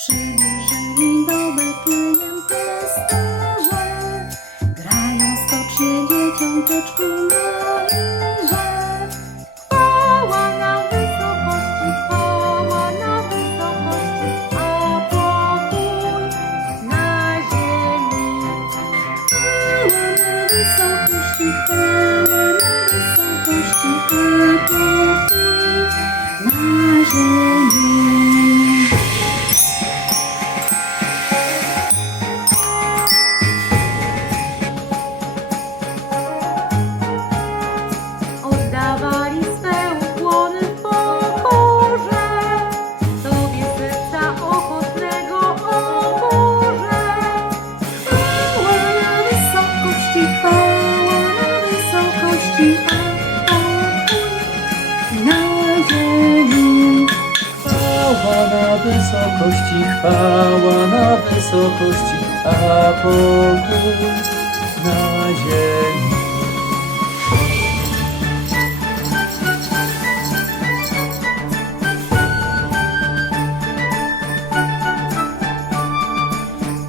Przymierzyli do Betlejem pasterze, grają skocznie dzieciąteczku Marii. Na ziemi. Chwała na wysokości, chwała na wysokości, a pokój na ziemi.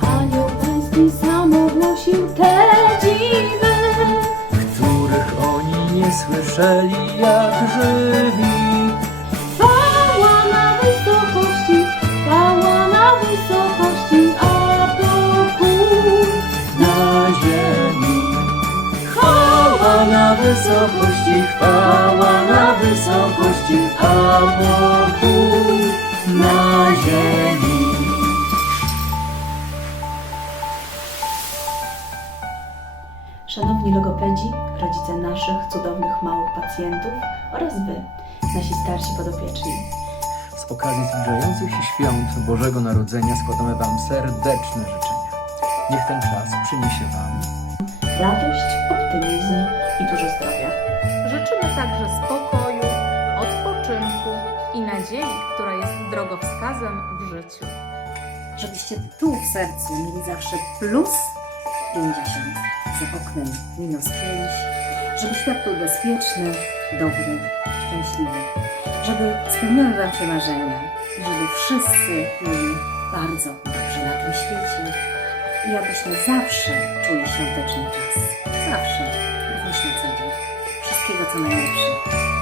Anioł pański sam ogłosił te słyszeli jak żywi. Chwała na wysokości, chwała na wysokości, a pokój Na ziemi. Chwała na wysokości, chwała na wysokości, a pokój na ziemi. Szanowni logopedzi, rodzice naszych cudownych małych pacjentów oraz Wy, nasi starsi podopieczni. Z okazji zbliżających się świąt Bożego Narodzenia składamy Wam serdeczne życzenia. Niech ten czas przyniesie Wam Radość, optymizm i dużo zdrowia. Życzymy także spokoju, odpoczynku i nadziei, która jest drogowskazem w życiu. żebyście tu w sercu mieli zawsze plus 50, za oknem minus 5, żeby świat był bezpieczny, dobry, szczęśliwy, żeby spełniały Wam się marzenia i żeby wszyscy mieli bardzo dobrze na tym świecie i abyśmy zawsze czuli świąteczny czas. Zawsze, również na co dzień. Wszystkiego co najlepsze.